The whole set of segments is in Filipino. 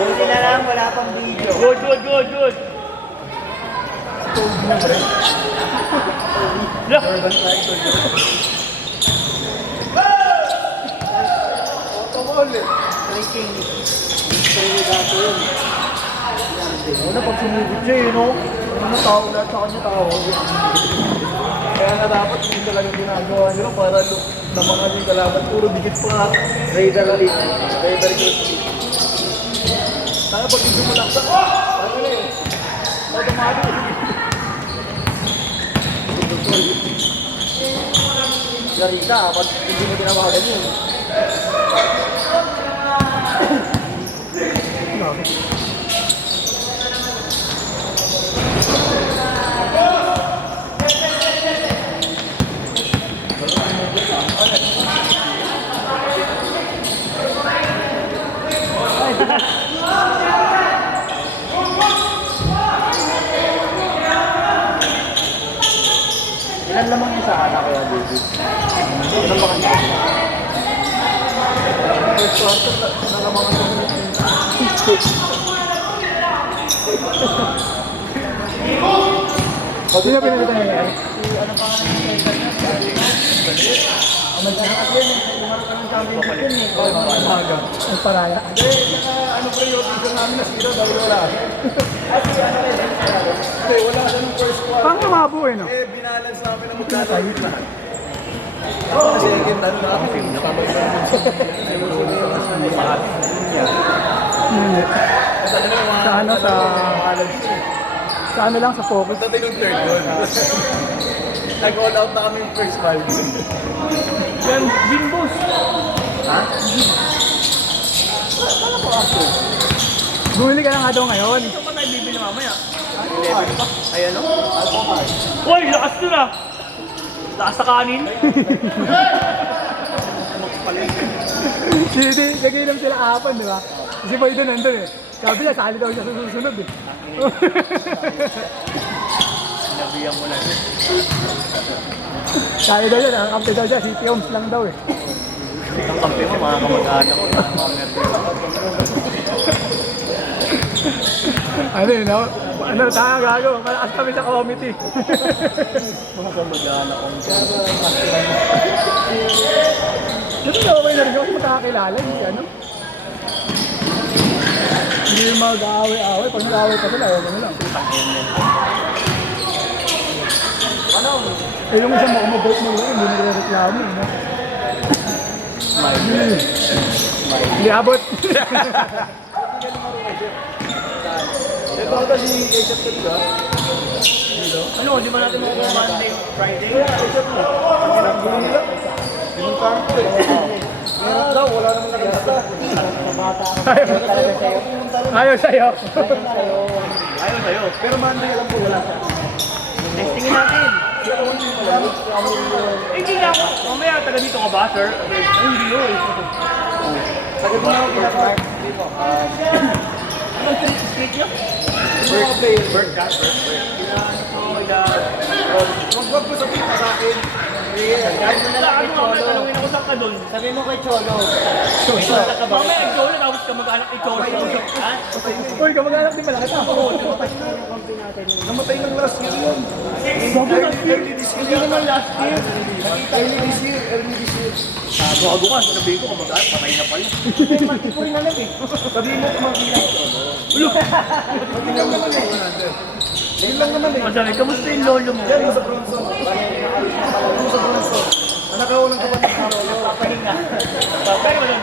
Buti na lang, wala pang video. Good, good, good, good. Look. Una pag sumibig siya no? Ano tao lahat sa kanya tao. Kaya nga dapat hindi talaga ginagawa nila para namangan yung kalaban. Puro dikit pa. Raider ulit. Raider ulit. Sana pag hindi mo laksa. Ano na eh. Automatic. Garita, pag hindi mo tinawagan yun. Ilan lamang yung sa anak kaya, baby? Ilan ba kanya? First quarter, nalamangan sa mga Pag sino pinalitan niya yan? Ano pa nga ang magkakakas yun eh. Kumarap ka ng championship yun eh. Ang paraya. Hindi, ano pa yung audition namin na zero dahil wala. Kasi ano eh. Hindi, wala ka ng first quarter. Parang lumabo eh, no? Eh, binalance namin ang magkakahit lahat. Kasi yung ano namin, nakabay na naman Sa ano, sa ano lang, sa focus. Pagdating yung third doon. Nag-all out na kami yung first valve. Yan, Bimbos. Ha? Bumili ka na nga daw ngayon. Ito pa tayo bibili mamaya. 11 pa. Ayan o. Alcohol. Uy, lakas doon ah. Lakas sa kanin. Hindi, nagiinom sila apan, di ba? Kasi boy doon nandun eh. Sabi niya, sali daw siya sa susunod eh. Sinabihan mo lang. Sali daw siya, nakakampi daw siya, City Homes lang daw eh. Ang kampi mo, mga kamag-anak ko. Ano yun, no? Ano, tayo gago, malakas kami sa committee. Mga kamag-anak ko. Dito na okay na rin ako kasi magkakakilala, hindi ano. Hindi yung mag-aaway-aaway, pag nag-aaway pa sila, ayaw ko na lang. Ano? Eh yung isang makumabot mo lang, hindi nagre-reklamo, no? Hindi abot. Ito ako kasi Agent ko diba? Ano, di ba natin makukuha Monday, Friday? Agent mo. Ang hirap. Yung kampo eh. Meron daw, wala naman nakita. Ayaw sa'yo. Ayaw sa'yo. Pero Monday alam ko wala siya. Testingin natin. Eh, hindi nga ako. Mamaya, taga dito ka ba, sir? Ay, hindi yun. Sagad mo na ako pinaka dito. Anong street niya? Birthday. Bird. Oh my God. Wag mo sabihin sa akin. Wala, ano nga, tanongin ako saan ka doon. Sabi mo kay Cholo. Mamaya, nag-Cholo, tapos ka mag-anak kay Cholo. Ha? Uy, kamag-anak din pala kita. Namatay ng last year yun. Early this year. Hindi naman last year. Early this year. Early this year. Bago ka, sabihin ko, kamag-anak, patay na pala. Matipoy na lang eh. Sabihin mo kumakita kay Cholo. Sabi lang naman eh. Yun lang naman eh. Masabi, kamusta yung lolo mo? Yan mo sa bronzo. Ano sa bronzo? Anak ako ng kapatid ng Cholo. Papahinga. Pero mo doon?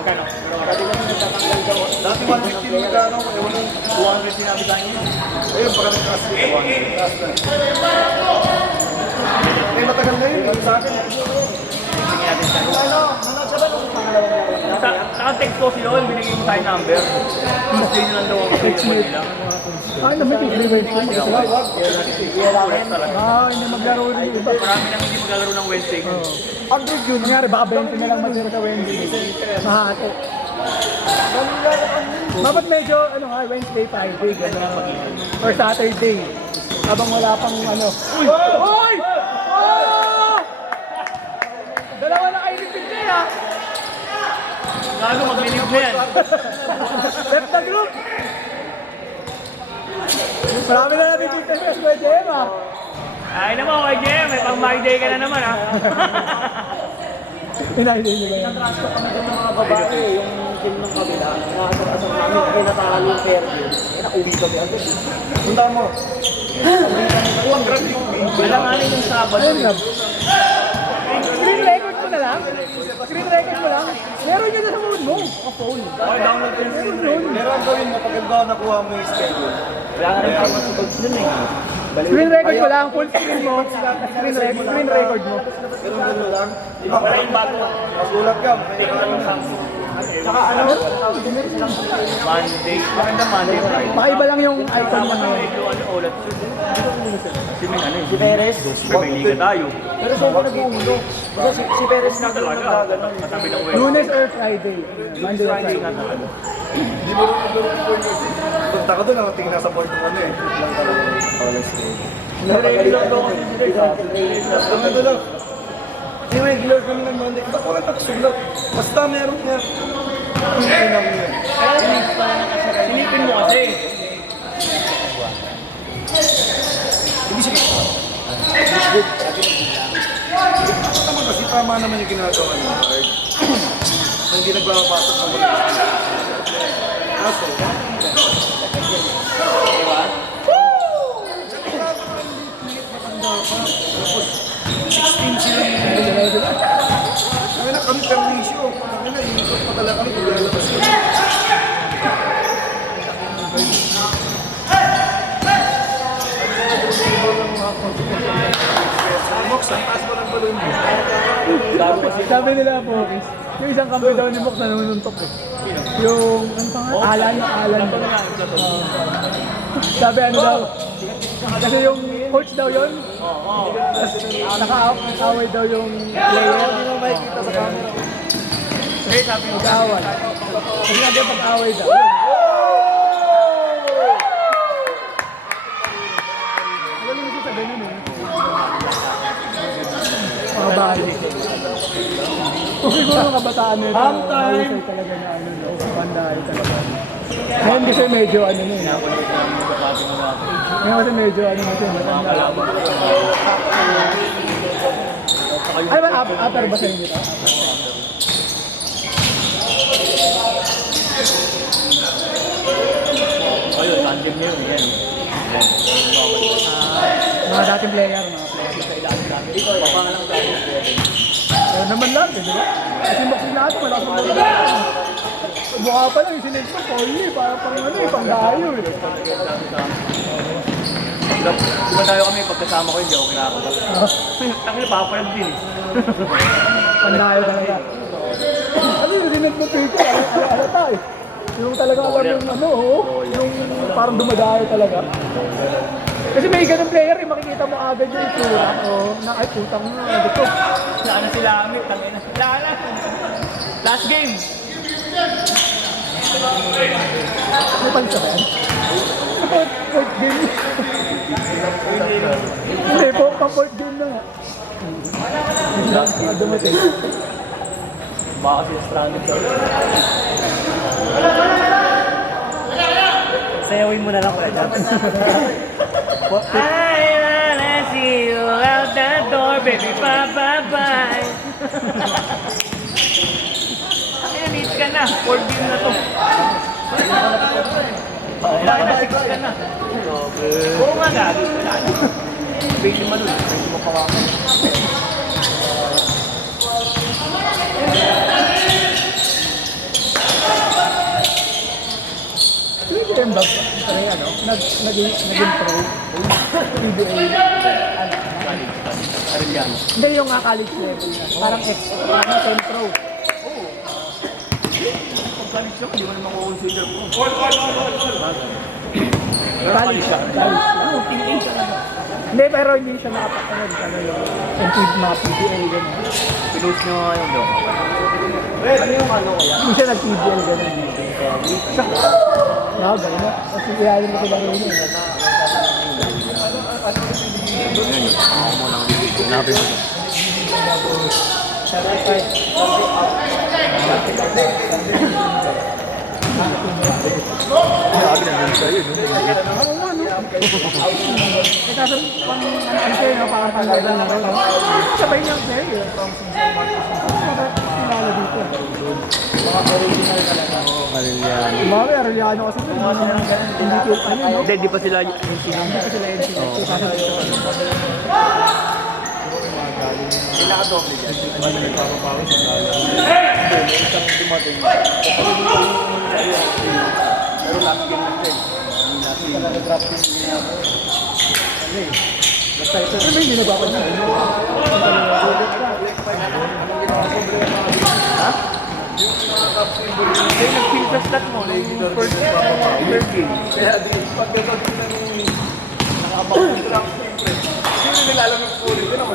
Magkano? Dati naman nagtatanggal daw. Dati 150 magkano. Ewan nung 200 sinabi sa inyo. Ayun, baka nag-cast dito. 100 cast na. Eh, matagal na yun. Yung sa akin. Tingin natin siya. Ano? Nanood ka ba nung pangalawang laro? Naka-text ko si Loan, binigay mo tayo number. Tuesday na lang daw ako sa Manila. Ay, naman yung delivery ko. Correct talaga. Hindi maglaro rin yung iba. Marami nang hindi maglalaro ng Wednesday. Ang good yun, nangyari, baka 20 na lang matira sa Wednesday. Mahati. Dapat medyo, ano nga, Wednesday, Friday, gano'n. Or Saturday. Habang wala pang ano. Uy! Uy! Oh! Left the group! Marami na natin fitness kay JM ah. Ay naman, kay JM, may pang my day ka na naman ha. Inahin nyo ba yan? Transfer kami ng mga babae, yung team ng kabila, nakasar-asar namin, kaya natalo yung fair game. Kaya nauwi kami agad. Punta mo. Alanganin yung Sabado. Ayun lang. Screen record mo na lang? Screen record mo lang? Meron nyo na sa phone mo. Phone. Okay, download ko yung screen record. Pero ang gawin mo, pag ba nakuha mo yung schedule, Wala ka rin pang masubugs dun eh. Screen record mo lang, full screen mo. Screen record mo. pero gano'n lang. Wala yung bago. Magulat ka. Tsaka ano? Monday. Maganda Monday, Friday. Pakaiba lang yung icon mo ngayon. Medyo ano, ulat yun. Kasi may ano eh. Si Perez. Siyempre, may liga tayo. Pero siyempre nag-uulo. Kasi si Perez Na na talaga. Katabi ng web. Lunes or Friday? Monday or Friday nga Friday. talaga. Hindi mo rin punta ka doon, nakatingin nasa board ng ano eh. Lang talaga. Nare-reload ako kasi sila. Ang ano lang. Yung regular kami ng Monday, ba't walang nakasulat? Basta meron niya. Ang inang niya. Silipin mo kasi. Hindi siya tama kasi tama naman yung ginagawa ng card. Hindi nagpapasok ng mga kaso. Diba? Kaya na kami permisyo. Kami na, iikot pa talaga kami kung lalabas yun. Mox, ang taas mo ng balon mo. Sabi nila po, yung isang kampi daw ni Mok na nanununtok eh. Yung, ano pa nga? Alan. Sabi ano daw, kasi yung coach daw yun, naka-away daw yung player. Hindi mo makikita sa camera. Eh, sabi mo. Nag-away. Kasi nga daw pag-away daw. Magaling kasi sa ganun eh. Mga bahay. Kung siguro kabataan nito, mahusay talaga na ano, no? Pandahay talaga. Ngayon kasi medyo ano na eh. Ngayon kasi medyo ano natin, matanda. Ano ba, upper ba sa inyo ito? Ayun, tandem na yun. Yan. Mga dating player, sa ilalim namin. Papangalang tayo. Ayun naman lang, di ba? Kasi boxing natin, wala sa mga mukha pa lang, isinend ko, Polly, para pang ano eh, pang dayo eh. Diba tayo kami, pagkasama ko hindi ako kinakaba. Takil, papalag din eh. Pang dayo talaga. Ano yung isinend mo Twitter, alata eh. Yung talaga alam yung ano, yung parang dumadayo talaga. Kasi may ganun player eh, makikita mo agad yung itsura. Na ay putang na, dito. Saan sila kami, tangin na. Lala. Last game. May pansa ba yan? Fourth game. Hindi po, pa-fourth game na nga. Dumating. Baka sila stranded ka. Sayawin mo na lang pala dyan. I wanna see you out that door, baby, bye-bye. Ay, need ka na. 4 game na to. Kailangan na 6 ka na. Oo nga, gagi. Pwede mo dun. Pwede mo kawakan. Yung bag, ano, naging pro. PBA. Arellano. Hindi yung college level na. Parang parang 10 pro. Pag-college siya, hindi mo naman consider mo. College siya. Oo, tingin siya lang. Hindi, pero hindi siya nakapagtanod. Ano yung mga PBA gano'n. Pinost niyo nga yung daw. Ano yung ano kaya? Hindi siya nag-PBL gano'n. Gano'n na. Kasi iyayin mo sila rin yun. Hanapin mo. Sabi na nung sa'yo, no? Oo nga, no? Eh, kaso, ano kayo, no? Parang panggalan na rin. Sabay niyang player. Kilala dito. Mga original talaga. Marilyano. Mami, Arellano kasi. Hindi ko, ano, no? Hindi, di pa sila yung Hindi ko sila NC. Kaso dito. Sila ka doble dyan. Ano may papapawis sa lalo. May isang dumating. Pero last game lang din. Hindi natin nag-drop team niya. Ano eh. Basta ito. Ano ba yung ginagawa ko niya? Ha? Kaya nag-kill sa stat mo. First game. Kaya di, pagkatag ng nakabang ng drop siyempre. Sino nilalang ng ulit? Yun ako.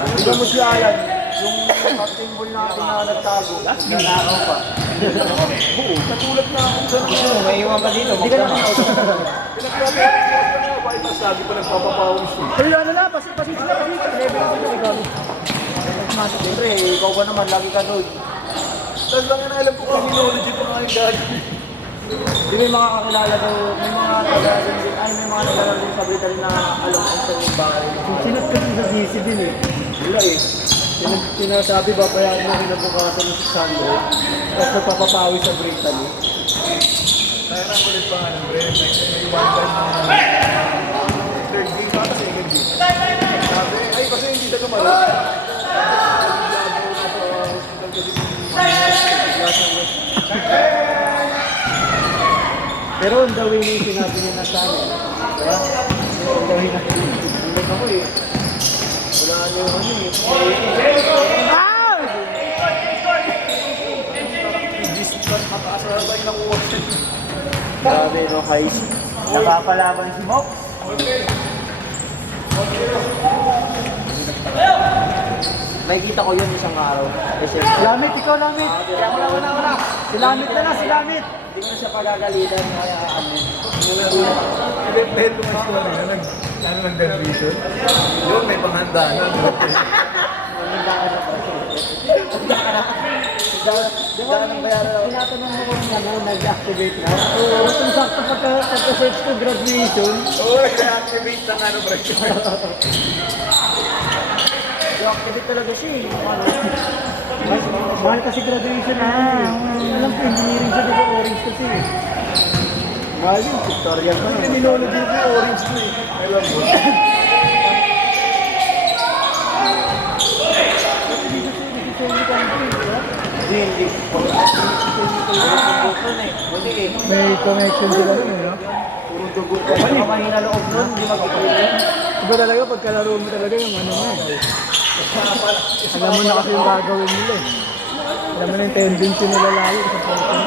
Ito mo si Alan. Yung captain ball natin na nagtago. Nanakaw pa. Oo, natulad na ako sa May iwan pa dito. Hindi ka naman out. Pinagpapawis ko lagi pa nagpapapawis eh. Pero ano na, pasig sila kasi. Level ko sila, ikaw. Siyempre, ikaw ba naman lagi ka doon? Tapos lang yan, alam ko criminology pa nga yung dati. Di may mga kakilala daw, may mga taga-asin din, ay may mga naglalaro din sa Britain na alam kung saan yung bahay. Sinat kasi sa DC din eh. Wala eh. Sinasabi ba kaya mo kinabukasan ng 600 tapos nagpapapawi sa Britain eh. Kaya na ulit pa nga ng Brent, may one time na third game pa kasi second game. Sabi, ay kasi hindi na gumalo. Pero ang gawin yung sinabi niya na sa akin. Kaya, ang gawin na. Hindi ako eh. Wala niyo ano eh. Grabe no guys. Nakapalaban si Mok. Nakikita ko yun isang araw. Kasi Lamit, ikaw lamit. wala. Si Lamit na, si Lamit. Hindi ko na siya pagagalitan kaya ano. Dahil lumas ko na ng dervision. Yun, may panghanda na. Daming bayaran ako. Tinatanong mo kung ano, nag-activate na. Oo, kung sakto pagka-search ko graduation. Oo, nag-activate ng ano, bro. Activate talaga siya eh. Ano? Mahal kasi graduation na. Alam ko, engineering siya, di ba orange kasi. Mahal yun, tutorial pa yun. Criminology na orange na eh. Alam mo. Hindi. Buti eh. May connection sila rin, no? Puro dugo ko. Ano mahina loob nun? Hindi mag-ipulit. Iba talaga, pagkalaro mo talaga yung ano mo eh. Alam mo na kasi yung gagawin nila eh. Alam mo na yung tendency nila lalo sa pagkakas.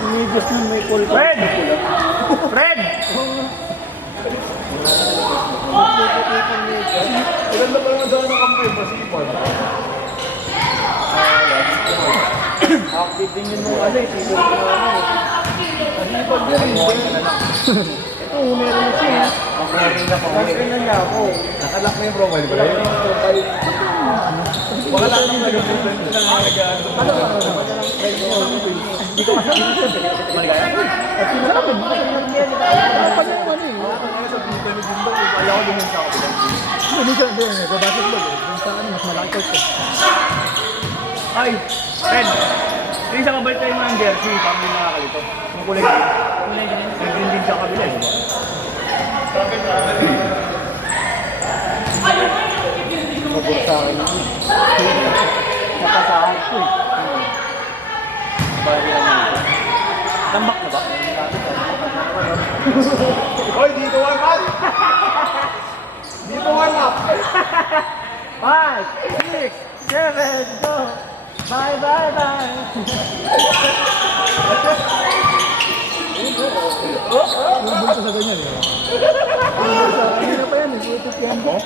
Umibos na may call ka. Fred! Fred! Maganda pa naman sana ng kampo, masipag. Active din yun nung ano eh. Sino ko na ano eh. Masipag din eh. Ito, meron na siya. Pag-morning na pag-morning na niya ako. Nakalock na yung profile ko. Baka lang yung nag-present ko na nag-ano. Hindi ko kasi at sinasabi mo kasi yung yan. Kapag yung ano eh. Sa Twitter ni Jimbo, alam ko din sa kapilang. Hindi siya, hindi. Babasketball eh. Yung sa ano, mas malaki court eh. Ay! Fred! Yung isa kabalik tayo ng jersey, parang hindi nakakalito. Yung kulay green din sa kabila eh. Mabot sa akin. Napasahan ko eh. Bali lang yun. Tambak na ba? Hoy, dito warm up! Dito warm up! 5, 6, 7, go! Bye, bye, bye! Bubul ka sa ganyan eh. Ano pa yan eh? Bluetooth yan. Oh.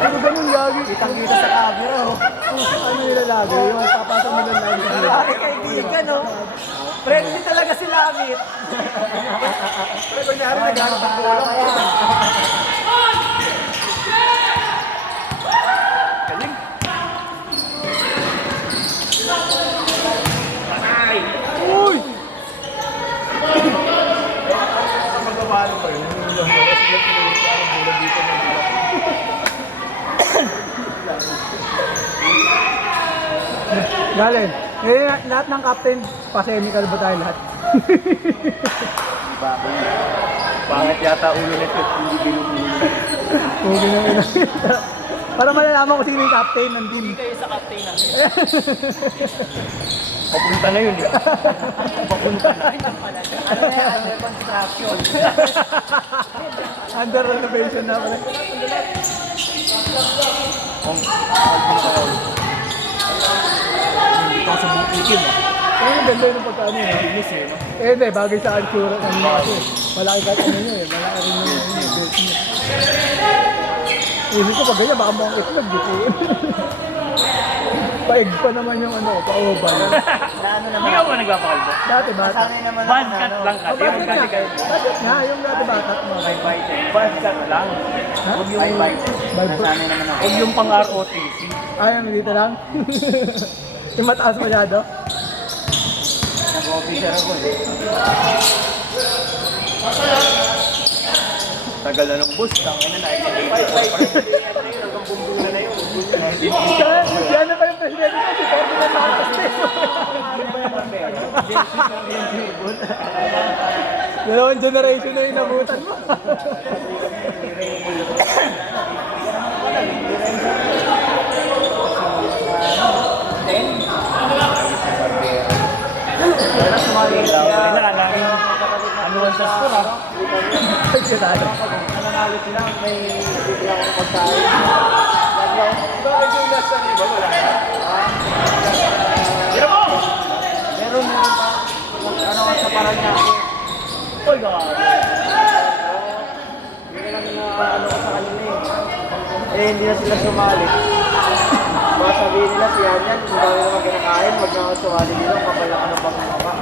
Ano ganun lagi? Kitang-kita sa camera. Oh. Ano nila lagi? Yung papasok nila lagi. Ay, kaibigan no? Friendly talaga si Lamit. Pero kunyari, naghanap ng bola. Galing. Eh, lahat ng captain, pa-semical ba tayo lahat? Pangit yata ulo nito. Hindi binubulo. Okay na yun. Para malalaman ko sino yung captain ng team. Kayo sa captain natin. Papunta na yun eh. Papunta na. Ano yan? Under construction. Under renovation na pala. Ito sa bukikin ah. Pero ang ganda yung pagkaano yun. Linis eh. No? Eh, hindi, bagay sa altura ng mga kasi. Malaki kahit ano nyo eh. Malaki rin yung build niya. Isip ko pag ganyan, baka mukhang itlog dito. Paig pa naman yung ano, pa-oval. Na ano naman. Hindi ka ba nagpapakalbo? Dati bata. Sanay naman ako Band na cut ano. lang ka. Oh, bakit nga? Bakit nga? Yung dati bata. Bye bye. Band cut lang. Huwag yung bye bye. Bye. Nasanay naman ako. Huwag yung pang ROTC. Ayaw, dito lang. Yung mataas masyado. Nag-officer ako eh. Tagal na ng bus. Tangin na Yan na pa yung presidente ko, si Ferdinand Marcos. Dalawang generation na yung nabutan mo. Anuan sa school ha? Nananalit lang. May bigla akong pagkain. Bakit yung last time iba wala? Tira mo! Meron pa. Ano sa Paranaque. Uy, gawin. Yun lang na ano ko sa kanila eh. Eh, hindi na sila sumali. Baka sabihin nila si Yanyan, kung dami naman kinakain, wag na ako sumali nila, kapal na ano pang mukha.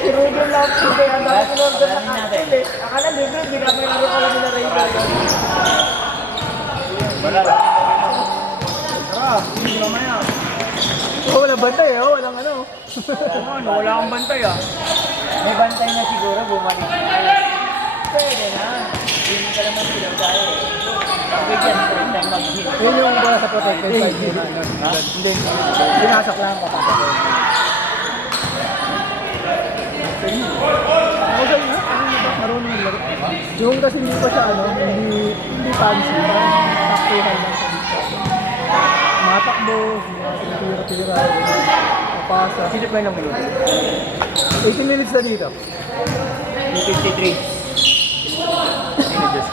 Si Ruben lang, hindi, ang dami sinorder sa kanil eh. Akala libre, hindi kami laro pala nila Raider. Wala lang. Tara, hindi mamaya. Oh, walang bantay oh, walang ano. Oo, ano, wala kang bantay ah. May bantay na siguro, bumalik na tayo. Pwede na. Hindi ka naman sila tayo eh. Pagbigyan ko rin tayo mag-hit. Yun yung para sa protected side mo na ano. Hindi, pinasok lang kapapag. Okay na, marunong yung laro. Yung kasi hindi pa siya ano, hindi fancy, parang taktuhan lang sa dito. Matakbo, tira-tira, papasa. Sino pa yung minuto? 80 minutes na dito. 253. Just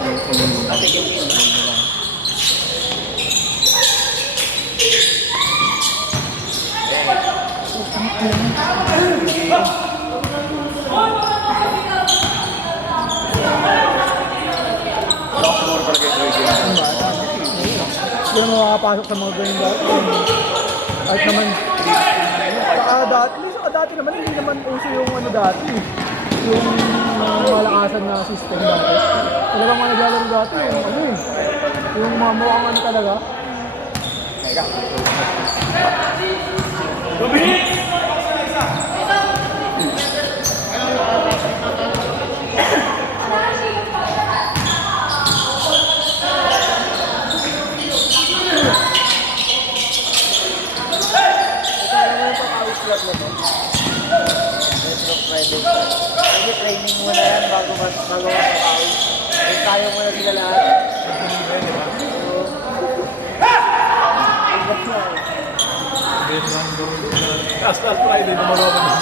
Hindi na makakapasok sa mga ganyan dati. Kahit naman, dati naman, hindi naman uso yung ano dati. Yung malakasan na system dati. Talagang mga naglalaro dati, yung ano eh. Yung mga mukhang ano talaga. Training muna yan bago makakawin. Eh, tayo muna sila lahat. Last Friday, gumagawa pa na.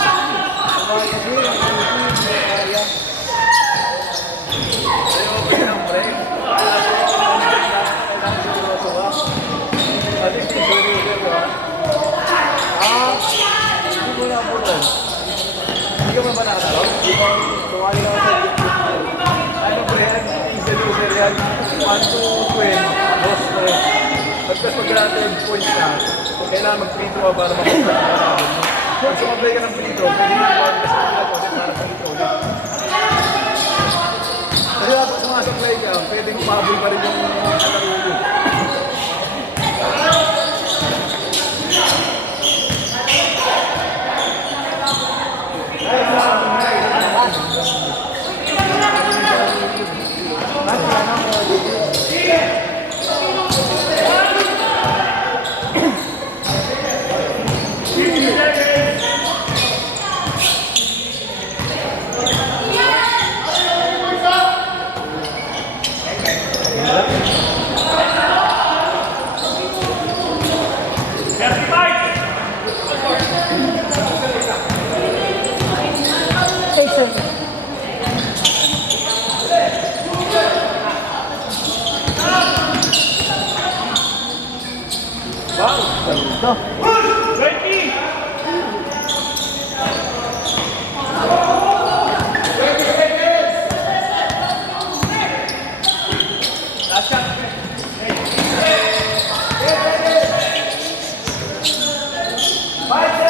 Hindi ka ba nakatalo? Tumali ka sa Ano ba yan? Isa-loser yan. 1 to 12. Boss ko. Pagkas mag-rated points na, kailangan mag-free throw para makapagod mo. Pag sumabay ka ng free throw, pwede mo mag kasi mag-rated para sa free throw ulit. Kasi dapat sumasablay ka, pwedeng pabol pa rin yung kalaro mo. Ito. 20! Last shot. 5